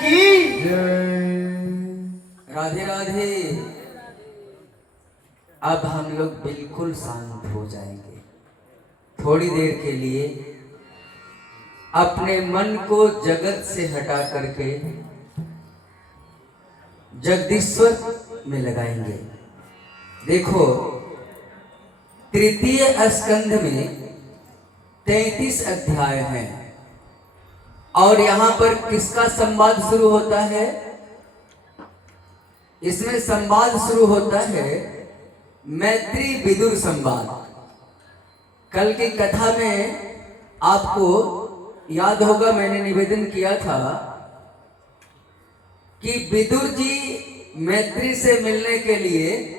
की राधे राधे। अब हम लोग बिल्कुल शांत हो जाएंगे। थोड़ी देर के लिए अपने मन को जगत से हटा करके जगदीश्वर में लगाएंगे। देखो, तृतीय स्कंध में 33 अध्याय हैं और यहां पर किसका संवाद शुरू होता है? इसमें संवाद शुरू होता है मैत्री विदुर संवाद। कल की कथा में आपको याद होगा, मैंने निवेदन किया था कि विदुर जी मैत्री से मिलने के लिए,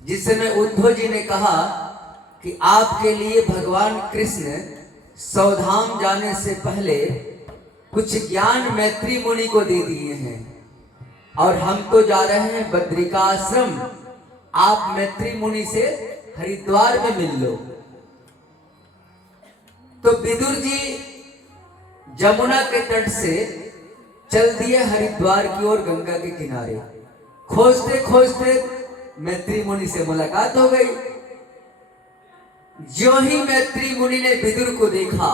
जिस समय उद्धव जी ने कहा कि आपके लिए भगवान कृष्ण सौधाम जाने से पहले कुछ ज्ञान मैत्री मुनि को दे दिए हैं और हम तो जा रहे हैं बद्रिकाश्रम, आप मैत्री मुनि से हरिद्वार में मिल लो। तो विदुर जी जमुना के तट से चल दिए हरिद्वार की ओर, गंगा के किनारे। खोजते खोजते मैत्री मुनि से मुलाकात हो गई। जो ही मैत्री मुनि ने विदुर को देखा,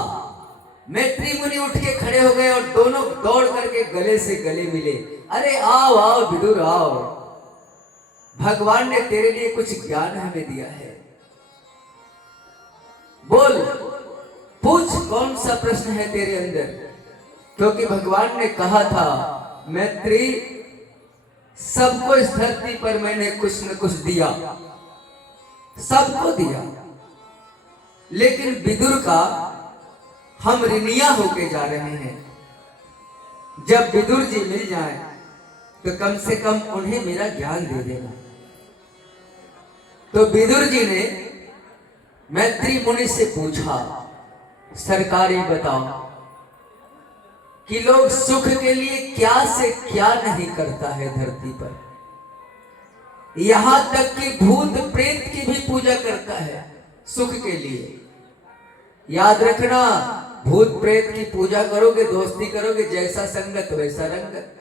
मैत्री मुनि उठ के खड़े हो गए और दोनों दौड़ करके गले से गले मिले। अरे आओ आओ विदुर आओ, भगवान ने तेरे लिए कुछ ज्ञान हमें दिया है, बोल पूछ कौन सा प्रश्न है तेरे अंदर। क्योंकि भगवान ने कहा था, मैत्री सबको इस धरती पर मैंने कुछ न कुछ दिया, सबको दिया, लेकिन विदुर का हम ऋणिया होके जा रहे हैं। जब विदुर जी मिल जाए तो कम से कम उन्हें मेरा ज्ञान दे देना। तो विदुर जी ने मैत्री मुनि से पूछा, सरकारी बताओ कि लोग सुख के लिए क्या से क्या नहीं करता है धरती पर। यहां तक कि भूत प्रेत की भी पूजा करता है सुख के लिए। याद रखना, भूत प्रेत की पूजा करोगे, दोस्ती करोगे, जैसा संगत वैसा रंगत।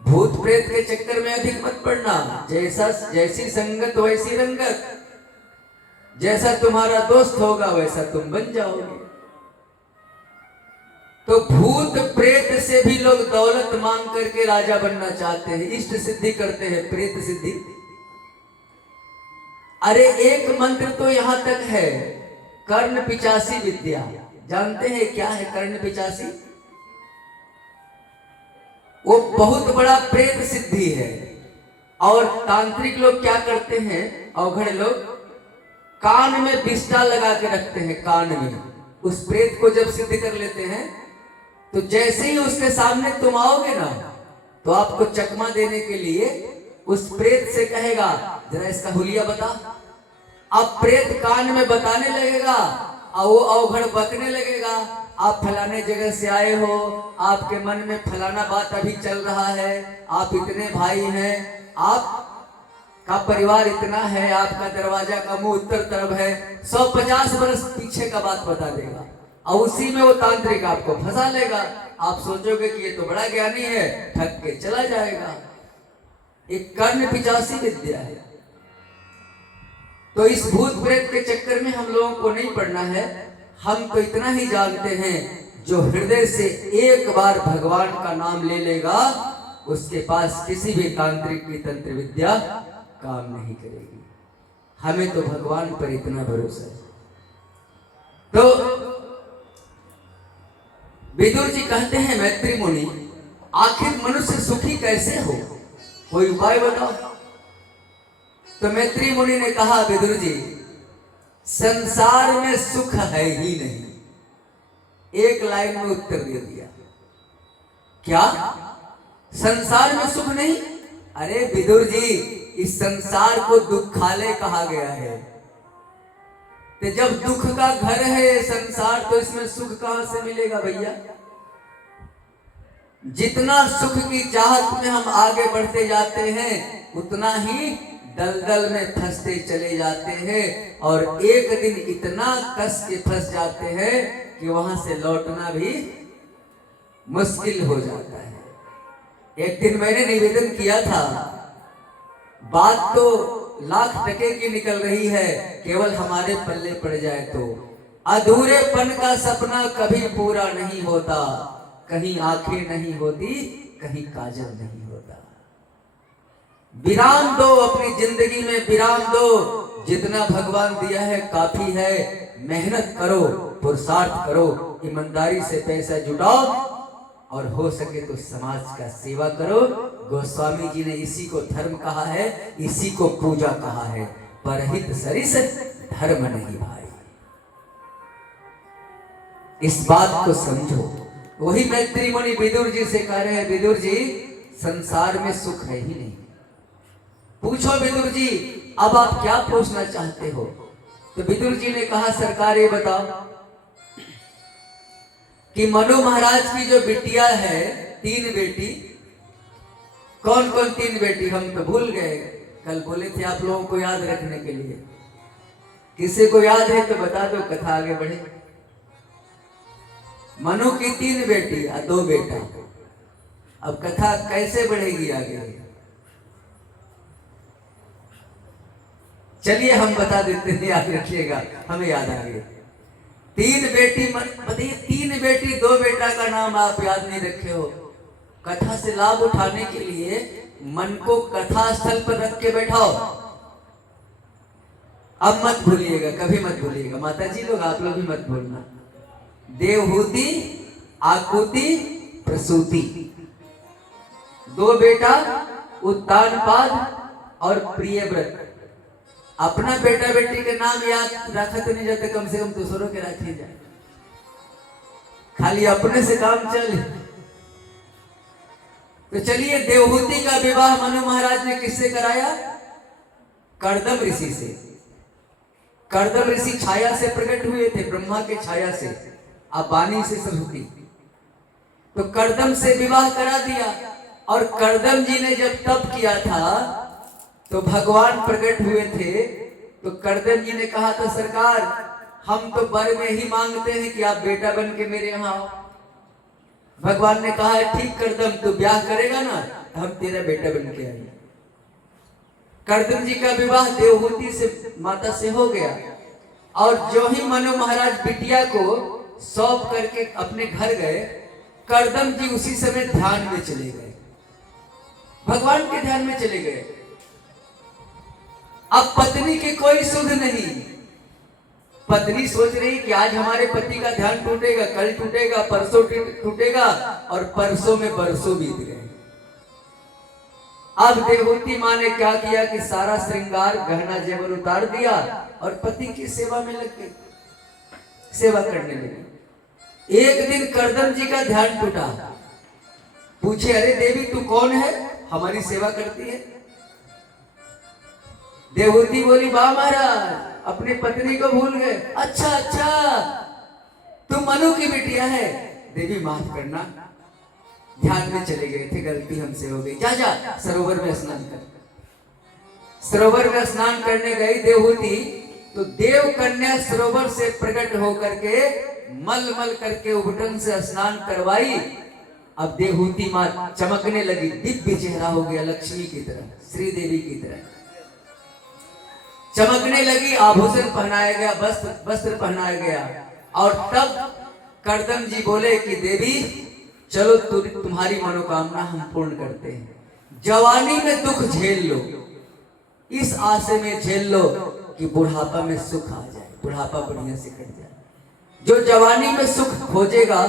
भूत प्रेत के चक्कर में अधिक मत पड़ना। जैसी संगत वैसी रंगत। जैसा तुम्हारा दोस्त होगा वैसा तुम बन जाओगे। तो भूत प्रेत से भी लोग दौलत मांग करके राजा बनना चाहते हैं, इष्ट सिद्धि करते हैं, प्रेत सिद्धि। अरे एक मंत्र तो यहां तक है, कर्ण पिचासी विद्या। जानते हैं क्या है कर्ण पिचासी? वो बहुत बड़ा प्रेत सिद्धि है। और तांत्रिक लोग क्या करते हैं, अवघड़ लोग कान में बिस्टा लगा के रखते हैं। कान में उस प्रेत को जब सिद्ध कर लेते हैं तो जैसे ही उसके सामने तुम आओगे ना, तो आपको चकमा देने के लिए उस प्रेत से कहेगा, जरा इसका हुलिया बता। अब प्रेत कान में बताने लगेगा और वो अवघड़ बकने लगेगा, आप फलाने जगह से आए हो, आपके मन में फलाना बात अभी चल रहा है, आप इतने भाई हैं, आप का परिवार इतना है, आपका दरवाजा का मुंह उत्तर तरफ है, 150 वर्ष पीछे का बात बता देगा और उसी में वो तांत्रिक आपको फंसा लेगा। आप सोचोगे कि ये तो बड़ा ज्ञानी है, ठग के चला जाएगा। एक कर्ण पिचासी विद्या है। तो इस भूत प्रेत के चक्कर में हम लोगों को नहीं पड़ना है। हम तो इतना ही जानते हैं, जो हृदय से एक बार भगवान का नाम ले लेगा, उसके पास किसी भी तांत्रिक की तंत्र विद्या काम नहीं करेगी। हमें तो भगवान पर इतना भरोसा है। तो विदुर जी कहते हैं, मैत्री मुनि आखिर मनुष्य सुखी कैसे हो, कोई उपाय बताओ। तो मैत्री मुनि ने कहा, विदुर जी संसार में सुख है ही नहीं। एक लाइन में उत्तर दे दिया। क्या संसार में सुख नहीं? अरे विदुर जी, इस संसार को दुखालय कहा गया है। तो जब दुख का घर है संसार, तो इसमें सुख कहां से मिलेगा भैया? जितना सुख की चाहत में हम आगे बढ़ते जाते हैं, उतना ही दलदल में फंसते चले जाते हैं और एक दिन इतना कस के फंस जाते हैं कि वहां से लौटना भी मुश्किल हो जाता है। एक दिन मैंने निवेदन किया था, बात तो लाख टके की निकल रही है, केवल हमारे पल्ले पड़ जाए तो। अधूरेपन का सपना कभी पूरा नहीं होता, कहीं आंखें नहीं होती, कहीं काजल नहीं होता। विराम दो, अपनी जिंदगी में विराम दो। जितना भगवान दिया है काफी है। मेहनत करो, पुरुषार्थ करो, ईमानदारी से पैसा जुटाओ और हो सके तो समाज का सेवा करो। गोस्वामी जी ने इसी को धर्म कहा है, इसी को पूजा कहा है। परहित सरिस धर्म नहीं भाई। इस बात को समझो। वही मैत्री मुनि विदुर जी से कह रहे हैं, विदुर जी संसार में सुख है ही नहीं। पूछो विदुर जी, अब आप क्या पूछना चाहते हो? तो विदुर जी ने कहा, सरकार ये बताओ कि मनु महाराज की जो बिटिया है, 3 बेटी, कौन कौन 3 बेटी? हम तो भूल गए, कल बोले थे आप लोगों को याद रखने के लिए। किसी को याद है तो बता दो, कथा आगे बढ़े। मनु की 3 बेटी और 2 बेटा। अब कथा कैसे बढ़ेगी आगे? चलिए हम बता देते हैं, याद रखिएगा, हमें याद आ गया। 3 बेटी, बताइए 3 बेटी 2 बेटा का नाम आप याद नहीं रखे हो। कथा से लाभ उठाने के लिए मन को कथा स्थल पर रख के बैठाओ। अब मत भूलिएगा, कभी मत भूलिएगा। माता जी लोग, आप लोग भी मत भूलना। देवहूति, आकुति, प्रसूति, 2 बेटा उत्तानपाद और प्रियव्रत। अपना बेटा बेटी के नाम याद रखा तो नहीं जाते, कम से कम दूसरों के रखिए जाए। खाली अपने से काम चले। तो चलिए, देवहूति का विवाह मनु महाराज ने किससे कराया? कर्दम ऋषि से। कर्दम ऋषि छाया से प्रकट हुए थे, ब्रह्मा के छाया से, अब वाणी से सरस्वती। तो कर्दम से विवाह करा दिया। और कर्दम जी ने जब तप किया था तो भगवान प्रकट हुए थे। तो कर्दम जी ने कहा था, सरकार हम तो वर में ही मांगते हैं कि आप बेटा बन के मेरे यहाँ आओ। भगवान ने कहा, ठीक कर्दम, तू ब्याह करेगा ना तो हम तेरा बेटा बन के आएंगे। कर्दम जी का विवाह देवहूति से, माता से हो गया। और जो ही मनु महाराज बिटिया को सौंप करके अपने घर गए, कर्दम जी उसी समय ध्यान में चले गए, भगवान के ध्यान में चले गए। अब पत्नी की कोई सुध नहीं। पत्नी सोच रही कि आज हमारे पति का ध्यान टूटेगा, कल टूटेगा, परसों टूटेगा, और परसों में बरसों बीत गए। अब देवहूति माँ ने क्या किया कि सारा श्रृंगार गहना जेवर उतार दिया और पति की सेवा में लग गई, सेवा करने लगी। एक दिन कर्दम जी का ध्यान टूटा। पूछे, अरे देवी तू कौन है, हमारी सेवा करती है? देवहूति बोली, वाह महाराज, अपनी पत्नी को भूल गए। अच्छा अच्छा, तुम मनु की बिटिया है। देवी माफ करना, ध्यान में चले गए थे, गलती हमसे हो गई। जा जा सरोवर में स्नान कर। सरोवर में स्नान करने गई देवहूति, तो देव कन्या सरोवर से प्रकट होकर के मल मल करके उबटन से स्नान करवाई। अब देवहूति माँ चमकने लगी, दिव्य चेहरा हो गया, लक्ष्मी की तरह, श्रीदेवी की तरह चमकने लगी। आभूषण पहनाया गया, वस्त्र पहनाया गया। और तब कर्दम जी बोले कि देवी चलो तुम्हारी मनोकामना हम पूर्ण करते हैं। जवानी में दुख झेल लो, इस आशे में झेल लो कि बुढ़ापा में सुख आ जाए, बुढ़ापा बढ़िया से कट जाए। जो जवानी में सुख खोजेगा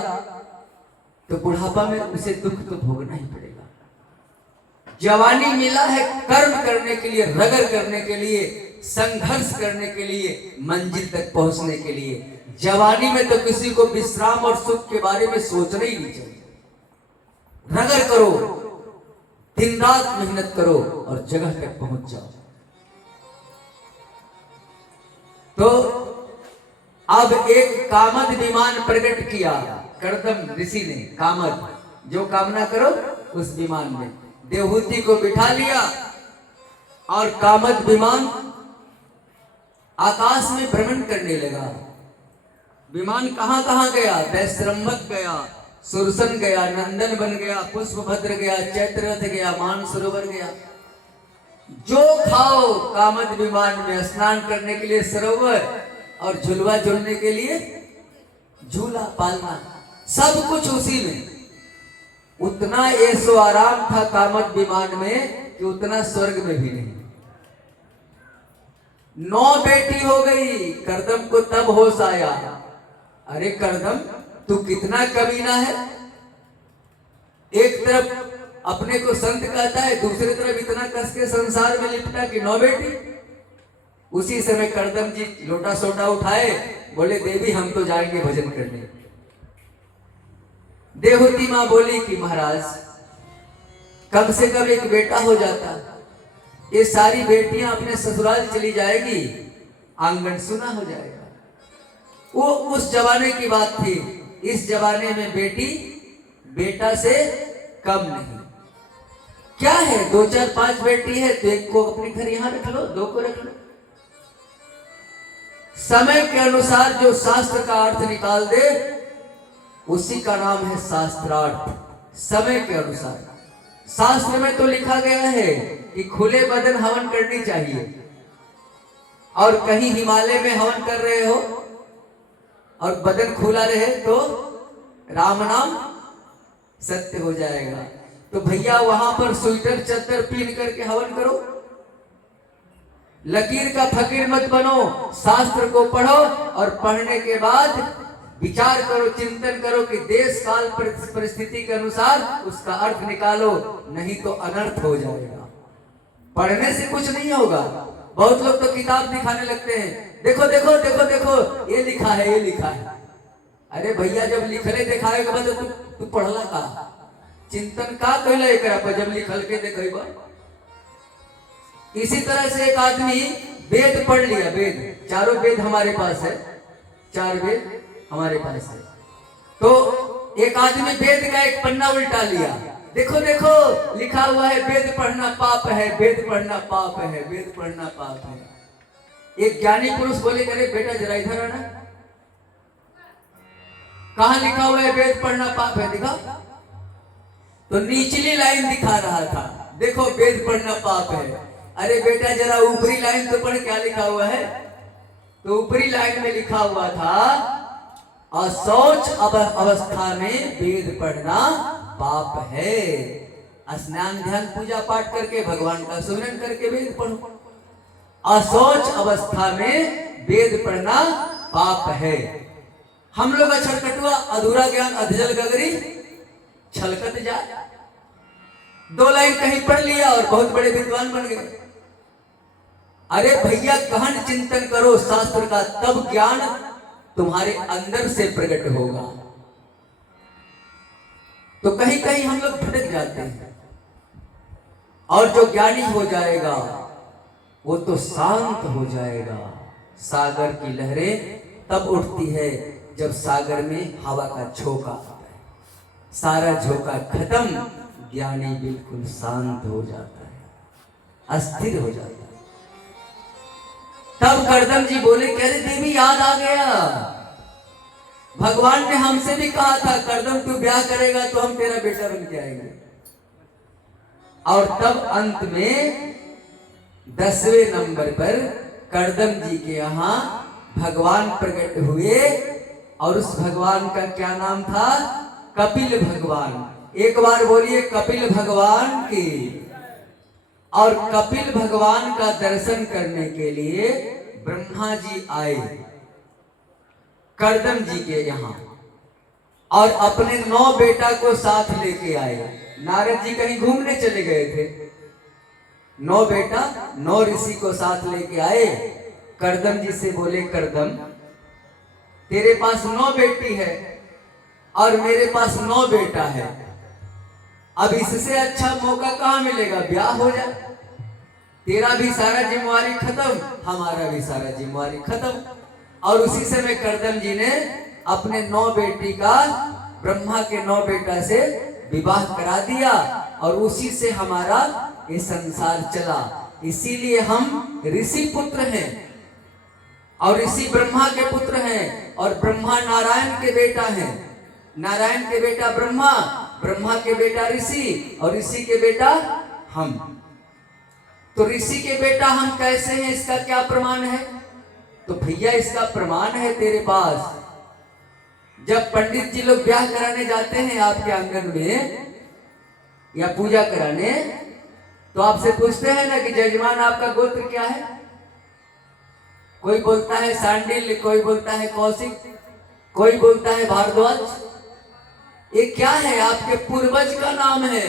तो बुढ़ापा में उसे दुख तो भोगना ही पड़ेगा। जवानी मिला है कर्म करने के लिए, रगड़ करने के लिए, संघर्ष करने के लिए, मंजिल तक पहुंचने के लिए। जवानी में तो किसी को विश्राम और सुख के बारे में सोचना ही नहीं चाहिए। रगड़ करो, दिन रात मेहनत करो और जगह तक पहुंच जाओ। तो अब एक कामद विमान प्रकट किया कर्दम ऋषि ने। कामद, जो कामना करो उस विमान में देवहूति को बिठा लिया और कामद विमान आकाश में भ्रमण करने लगा। विमान कहां कहां गया? वैश्रम्भक गया, सुरसन गया, नंदन बन गया, पुष्पभद्र गया, चैत्ररथ गया, मानसरोवर गया। जो खाओ कामद विमान में, स्नान करने के लिए सरोवर और झुलवा झूलने के लिए झूला पालना, सब कुछ उसी में। उतना ऐसो आराम था कामद विमान में कि उतना स्वर्ग में भी नहीं। 9 बेटी हो गई, करदम को तब होश आया, अरे करदम तू कितना कमीना है। एक तरफ अपने को संत कहता है, दूसरी तरफ इतना कस के संसार में लिपटा कि 9 बेटी। उसी समय करदम जी लोटा सोटा उठाए, बोले देवी हम तो जाएंगे भजन करने। देवहूति मां बोली कि महाराज कम से कम एक बेटा हो जाता, ये सारी बेटियां अपने ससुराल चली जाएगी, आंगन सुना हो जाएगा। वो उस जमाने की बात थी। इस जमाने में बेटी बेटा से कम नहीं। क्या है 2 4 5 बेटी है तो एक को अपने घर यहां रख लो, 2 को रख लो। समय के अनुसार जो शास्त्र का अर्थ निकाल दे उसी का नाम है शास्त्रार्थ। समय के अनुसार शास्त्र में तो लिखा गया है कि खुले बदन हवन करनी चाहिए, और कहीं हिमालय में हवन कर रहे हो और बदन खुला रहे तो राम नाम सत्य हो जाएगा। तो भैया वहां पर स्वेटर चद्दर पीन करके हवन करो, लकीर का फकीर मत बनो। शास्त्र को पढ़ो और पढ़ने के बाद विचार करो, चिंतन करो कि देश काल परिस्थिति के अनुसार उसका अर्थ निकालो, नहीं तो अनर्थ हो जाएगा। पढ़ने से कुछ नहीं होगा। बहुत लोग तो किताब दिखाने लगते हैं, देखो देखो देखो देखो ये लिखा है, ये लिखा है। अरे भैया जब लिखले दिखाए के बाद तू पढ़ला का, चिंतन का कहला एकरा पर जब लिखल के देखेबा। इसी तरह से एक आदमी वेद पढ़ लिया, वेद चारों वेद हमारे पास है, 4 वेद हमारे पास है। तो एक आदमी वेद का एक पन्ना उल्टा लिया, देखो देखो लिखा हुआ है वेद पढ़ना पाप है, वेद पढ़ना पाप है, वेद पढ़ना पाप है। एक ज्ञानी पुरुष बोले अरे बेटा जरा इधर आना, कहां लिखा हुआ है वेद पढ़ना पाप है, दिखा। तो निचली लाइन दिखा रहा था, देखो वेद पढ़ना पाप है। अरे बेटा जरा ऊपरी लाइन तो पढ़, क्या लिखा हुआ है। तो ऊपरी लाइन में लिखा हुआ था अशौच अवस्था में वेद पढ़ना पाप है। स्नान ध्यान पूजा पाठ करके भगवान का सुमिरन करके वेद पढ़ो। अशौच अवस्था में वेद पढ़ना पाप है। हम लोग अछरकटुआ अधूरा ज्ञान अधजल गगरी छलकत जा, 2 लाइन कहीं पढ़ लिया और बहुत बड़े विद्वान बन गए। अरे भैया गहन चिंतन करो शास्त्र का, तब ज्ञान तुम्हारे अंदर से प्रकट होगा। तो कहीं कहीं हम लोग भटक जाते हैं, और जो ज्ञानी हो जाएगा वो तो शांत हो जाएगा। सागर की लहरें तब उठती है जब सागर में हवा का झोंका आता है, सारा झोंका खत्म, ज्ञानी बिल्कुल शांत हो जाता है, अस्थिर हो जाता है। तब करदम जी बोले कह रहे देवी याद आ गया, भगवान ने हमसे भी कहा था करदम तू ब्याह करेगा तो हम तेरा बेटा बन के आएंगे। और तब अंत में 10वें नंबर पर करदम जी के यहाँ भगवान प्रकट हुए, और उस भगवान का क्या नाम था, कपिल भगवान। एक बार बोलिए कपिल भगवान की। और कपिल भगवान का दर्शन करने के लिए ब्रह्मा जी आए करदम जी के यहाँ, और अपने 9 बेटा को साथ लेके आए। नारद जी कहीं घूमने चले गए थे, 9 बेटा 9 ऋषि को साथ लेके आए। करदम जी से बोले करदम तेरे पास 9 बेटी है और मेरे पास 9 बेटा है, अब इससे अच्छा मौका कहाँ मिलेगा, ब्याह हो जाए, तेरा भी सारा जिम्मेवारी खत्म, हमारा भी सारा जिम्मेवारी खत्म। और उसी समय करदम जी ने अपने 9 बेटी का ब्रह्मा के 9 बेटा से विवाह करा दिया, और उसी से हमारा ये संसार चला। इसीलिए हम ऋषि पुत्र हैं, और ऋषि ब्रह्मा के पुत्र हैं, और ब्रह्मा नारायण के बेटा हैं। नारायण के बेटा ब्रह्मा, ब्रह्मा के बेटा ऋषि, और ऋषि के बेटा हम। तो ऋषि के बेटा हम कैसे हैं, इसका क्या प्रमाण है? तो भैया इसका प्रमाण है तेरे पास। जब पंडित जी लोग ब्याह कराने जाते हैं आपके आंगन में या पूजा कराने, तो आपसे पूछते हैं ना कि जजमान आपका गोत्र क्या है? कोई बोलता है सांडिल, कोई बोलता है कौशिक, कोई बोलता है भारद्वाज। ये क्या है? आपके पूर्वज का नाम है।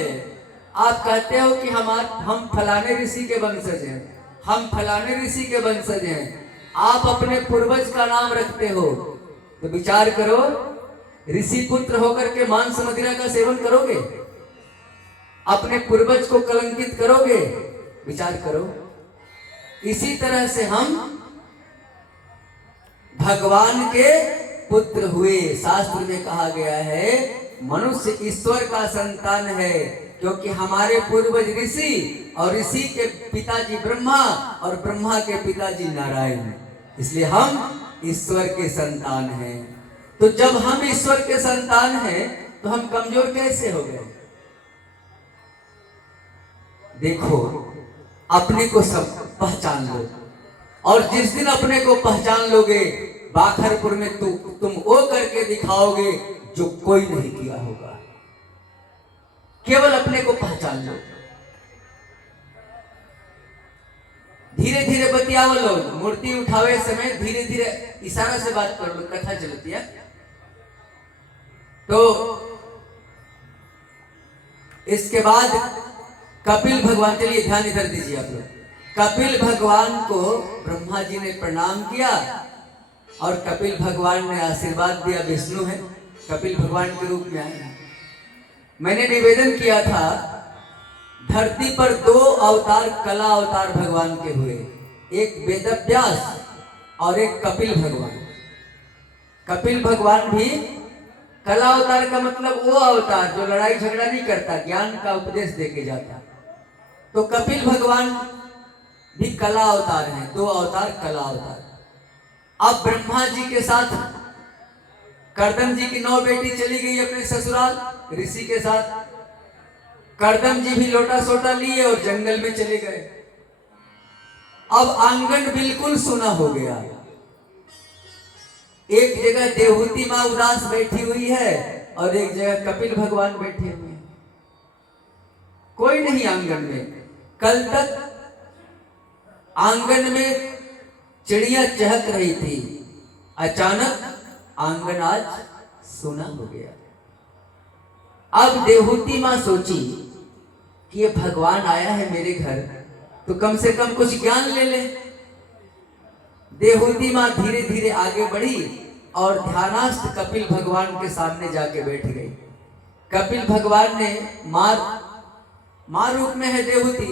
आप कहते हो कि हम फलाने ऋषि के वंशज हैं, हम फलाने ऋषि के वंशज हैं। आप अपने पूर्वज का नाम रखते हो, तो विचार करो, ऋषि पुत्र होकर के मांस मदिरा का सेवन करोगे? अपने पूर्वज को कलंकित करोगे? विचार करो। इसी तरह से हम भगवान के पुत्र हुए। शास्त्र में कहा गया है मनुष्य ईश्वर का संतान है, क्योंकि हमारे पूर्वज ऋषि, और ऋषि के पिताजी ब्रह्मा, और ब्रह्मा के पिताजी नारायण, इसलिए हम ईश्वर के संतान हैं। तो जब हम ईश्वर के संतान हैं तो हम कमजोर कैसे हो गए? देखो, अपने को सब पहचान लो, और जिस दिन अपने को पहचान लोगे, बाखरपुर में तुम वो करके दिखाओगे जो कोई नहीं किया होगा। केवल अपने को पहचान लो। धीरे धीरे बतियावो लोग, मूर्ति उठावे समय धीरे धीरे इशारा से बात करो, कथा चलती है। तो इसके बाद कपिल भगवान, चलिए ध्यान इधर दीजिए आप लोग। कपिल भगवान को ब्रह्मा जी ने प्रणाम किया, और कपिल भगवान ने आशीर्वाद दिया। विष्णु है, कपिल भगवान के रूप में आए। मैंने निवेदन किया था, धरती पर 2 अवतार, कला अवतार भगवान के हुए, एक वेदव्यास और एक कपिल भगवान। कपिल भगवान भी कला अवतार का मतलब वो अवतार जो लड़ाई झगड़ा नहीं करता, ज्ञान का उपदेश देके जाता। तो कपिल भगवान भी कला अवतार हैं, 2 अवतार कला अवतार। अब ब्रह्मा जी के साथ कर्दम जी की 9 बेटी चली गई अपने ससुराल ऋषि के साथ। कर्दम जी भी लोटा सोटा लिए और जंगल में चले गए। अब आंगन बिल्कुल सुना हो गया। एक जगह देवहूति मां उदास बैठी हुई है, और एक जगह कपिल भगवान बैठे हुए हैं। कोई नहीं आंगन में। कल तक आंगन में चिड़िया चहक रही थी, अचानक आंगन आज सुना हो गया। अब देवहूति मां सोची कि ये भगवान आया है मेरे घर, तो कम से कम कुछ ज्ञान ले ले। देवहूति मां धीरे धीरे आगे बढ़ी और ध्यानास्थ कपिल भगवान के सामने जाके बैठ गई। कपिल भगवान ने मां रूप में है देवहूति,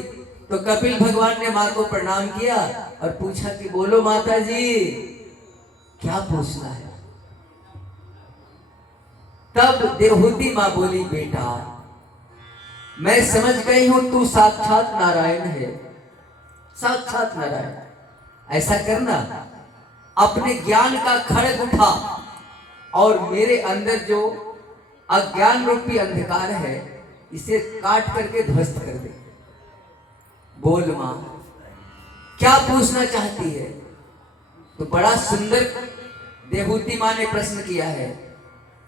तो कपिल भगवान ने मां को प्रणाम किया और पूछा कि बोलो माता जी, क्या पूछना है? तब देवहूति मां बोली, बेटा मैं समझ गई हूं तू साक्षात नारायण है, साक्षात नारायण। ऐसा करना, अपने ज्ञान का खड़ग उठा और मेरे अंदर जो अज्ञान रूपी अंधकार है इसे काट करके ध्वस्त कर दे। बोल मां, क्या पूछना चाहती है? तो बड़ा सुंदर देवहूति मां ने प्रश्न किया है,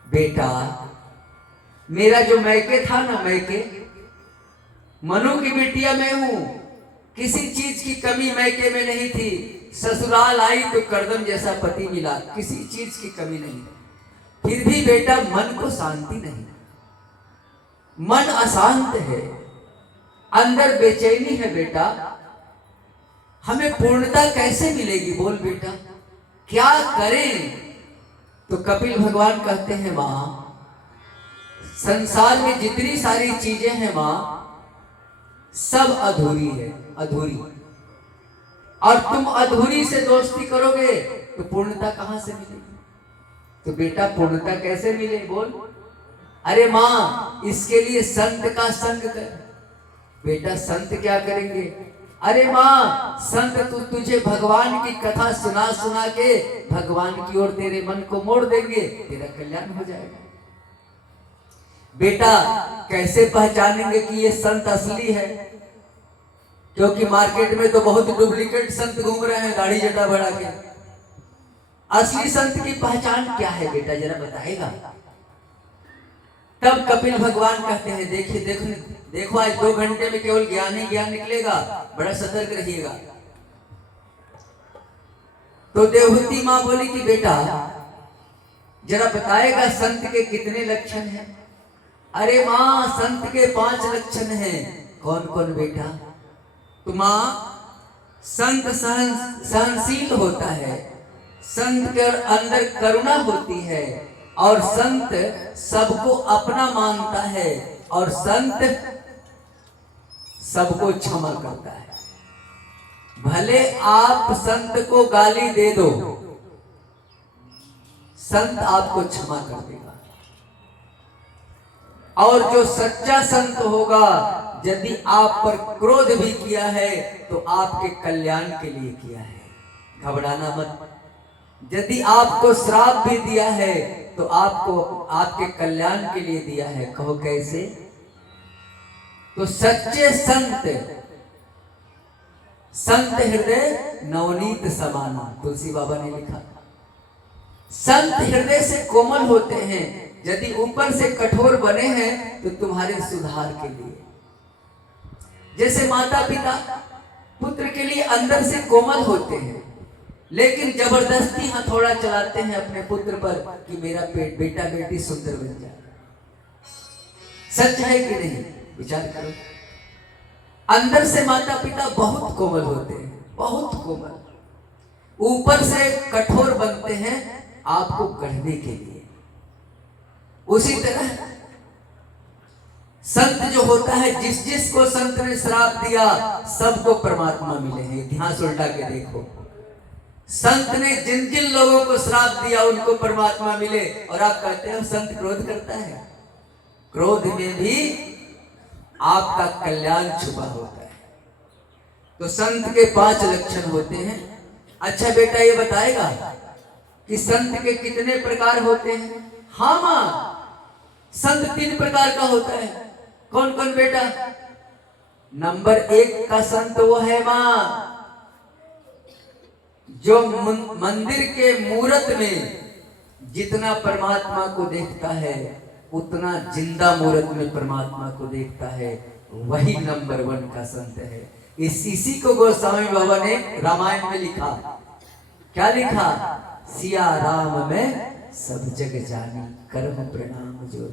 बेटा मेरा जो मैके था ना, मैके मनु की बिटिया मैं हूं, किसी चीज की कमी मैके में नहीं थी। ससुराल आई तो कर्दम जैसा पति मिला, किसी चीज की कमी नहीं। फिर भी बेटा मन को शांति नहीं, मन अशांत है, अंदर बेचैनी है। बेटा हमें पूर्णता कैसे मिलेगी? बोल बेटा क्या करें? तो कपिल भगवान कहते हैं, मां संसार में जितनी सारी चीजें हैं मां, सब अधूरी है, अधूरी। और तुम अधूरी से दोस्ती करोगे तो पूर्णता कहां से मिलेगी? तो बेटा पूर्णता कैसे मिले? बोल। अरे मां इसके लिए संत का संग कर। बेटा संत क्या करेंगे? अरे मां संत तुझे भगवान की कथा सुना सुना के भगवान की ओर तेरे मन को मोड़ देंगे, तेरा कल्याण हो जाएगा। बेटा कैसे पहचानेंगे कि ये संत असली है? क्योंकि मार्केट में तो बहुत डुप्लीकेट संत घूम रहे हैं दाढ़ी जटा बढ़ा के। असली संत की पहचान क्या है बेटा, जरा बताएगा? तब कपिल भगवान कहते हैं देखिए देखो देखो, आज 2 घंटे में केवल ज्ञान ही ज्ञान निकलेगा, बड़ा सतर्क रहिएगा। तो देवहूति मां बोली कि बेटा जरा बताएगा संत के कितने लक्षण हैं? अरे मां, संत के 5 लक्षण हैं। कौन कौन बेटा? तो मां, संत सहनशील होता है, संत के अंदर करुणा होती है, और संत सबको अपना मानता है, और संत सबको क्षमा करता है। भले आप संत को गाली दे दो, संत आपको क्षमा कर देगा। और जो सच्चा संत होगा, यदि आप पर क्रोध भी किया है तो आपके कल्याण के लिए किया है, घबराना मत। यदि आपको श्राप भी दिया है तो आपको आपके कल्याण के लिए दिया है। कहो कैसे? तो सच्चे संत, संत हृदय नवनीत समाना, तुलसी बाबा ने लिखा। संत हृदय से कोमल होते हैं, यदि ऊपर से कठोर बने हैं तो तुम्हारे सुधार के लिए। जैसे माता पिता पुत्र के लिए अंदर से कोमल होते हैं, लेकिन जबरदस्ती हथौड़ा चलाते हैं अपने पुत्र पर कि मेरा बेटा बेटी सुंदर बन जाए। सच है कि नहीं? विचार करो। अंदर से माता पिता बहुत कोमल होते हैं, बहुत कोमल, ऊपर से कठोर बनते हैं आपको गढ़ने के लिए। उसी तरह संत जो होता है, जिस जिस को संत ने श्राप दिया सबको परमात्मा मिले हैं। इतिहास उल्टा के देखो, संत ने जिन जिन लोगों को श्राप दिया उनको परमात्मा मिले। और आप कहते हैं संत क्रोध करता है, क्रोध में भी आपका कल्याण छुपा होता है। तो संत के 5 लक्षण होते हैं। अच्छा बेटा ये बताएगा कि संत के कितने प्रकार होते हैं? हाँ मां, संत 3 प्रकार का होता है। कौन कौन बेटा? नंबर 1 का संत वो है मां, जो मंदिर के मूरत में जितना परमात्मा को देखता है उतना जिंदा मूरत में परमात्मा को देखता है, वही नंबर 1 का संत है। इसी को गोस्वामी बाबा ने रामायण में लिखा। क्या लिखा? सिया राम में सब जग जानी, कर्म प्रणाम जो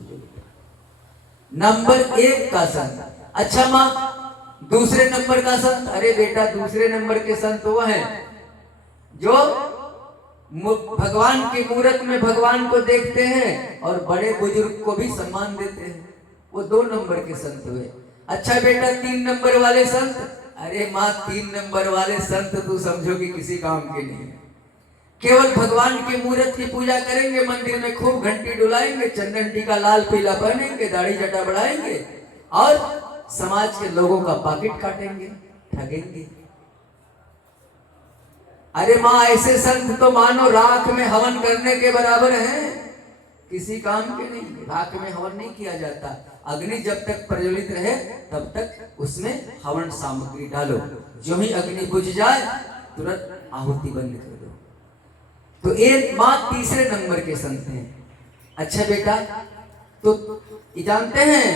नंबर 1 का संत। अच्छा मां, दूसरे नंबर का संत? अरे बेटा दूसरे नंबर के संत वो हैं जो भगवान की मूरत में भगवान को देखते हैं और बड़े बुजुर्ग को भी सम्मान देते हैं, वो 2 नंबर के संत हुए। अच्छा बेटा 3 नंबर वाले संत? अरे माँ 3 नंबर वाले संत तू समझो कि किसी काम के नहीं है। केवल भगवान की मूर्त की पूजा करेंगे, मंदिर में खूब घंटी डुलाएंगे, चंदन टीका लाल पीला पहनेंगे, दाढ़ी जटा बढ़ाएंगे और समाज के लोगों का पॉकेट काटेंगे, ठगेंगे। अरे माँ ऐसे संत तो मानो राख में हवन करने के बराबर हैं, किसी काम के नहीं। राख में हवन नहीं किया जाता, अग्नि जब तक प्रज्वलित रहे तब तक उसमें हवन सामग्री डालो, जो ही अग्नि बुझ जाए तुरंत आहुति बंद कर दो। तो एक माँ तीसरे नंबर के संत हैं। अच्छा बेटा, तो जानते हैं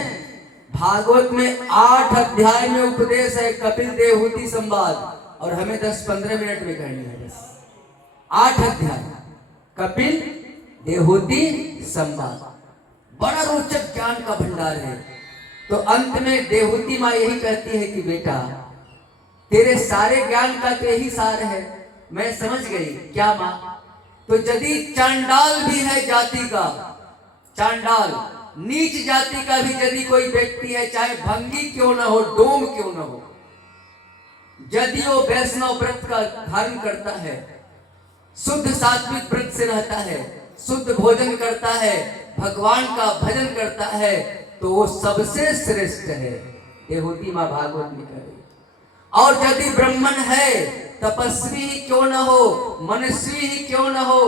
भागवत में 8 अध्याय में उपदेश है कपिल देवहूति संवाद, और हमें 10-15 मिनट में करनी है बस। 8 अध्याय कपिल देवहूति संवाद, बड़ा रोचक ज्ञान का भंडार है। तो अंत में देवहूति माँ यही कहती है कि बेटा तेरे सारे ज्ञान का तो यही सार है। मैं समझ गई। क्या माँ? तो यदि चांडाल भी है जाति का, चांडाल नीच जाति का भी यदि कोई व्यक्ति है, चाहे भंगी क्यों ना हो, डोम क्यों ना हो, यदि वो वैष्णव व्रत का धारण करता है, शुद्ध सात्विक व्रत से रहता है, शुद्ध भोजन करता है, भगवान का भजन करता है, तो वो सबसे श्रेष्ठ है। देवहूति माँ भागवत में कह रही। और यदि ब्राह्मण है, तपस्वी ही क्यों न हो, मनुष्य ही क्यों न हो,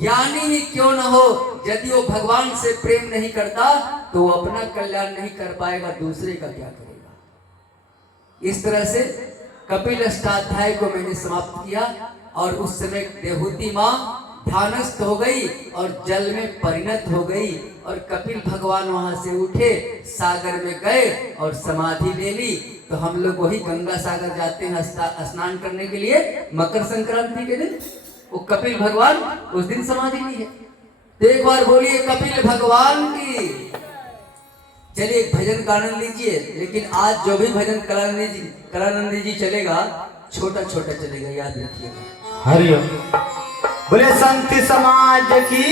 ज्ञानी ही क्यों न हो, यदि वो भगवान से प्रेम नहीं करता तो वो अपना कल्याण नहीं कर पाएगा, दूसरे का क्या करेगा। इस तरह से कपिल अष्टाध्याय को मैंने समाप्त किया और उस समय देवहूति माँ ध्यानस्थ हो गई और जल में परिणत हो गई और कपिल भगवान वहां से उठे, सागर में गए और समाधि ले ली। तो हम लोग वही गंगा सागर जाते हैं स्नान करने के लिए मकर संक्रांति के दिन। वो कपिल भगवान उस दिन समाधि ली है। तो एक बार बोलिए कपिल भगवान की। चलिए एक भजन का आनंद लीजिए, लेकिन आज जो भी भजन कलानंद जी चलेगा छोटा छोटा चलेगा, याद रखिएगा। हरिओम। बोले संत समाज की।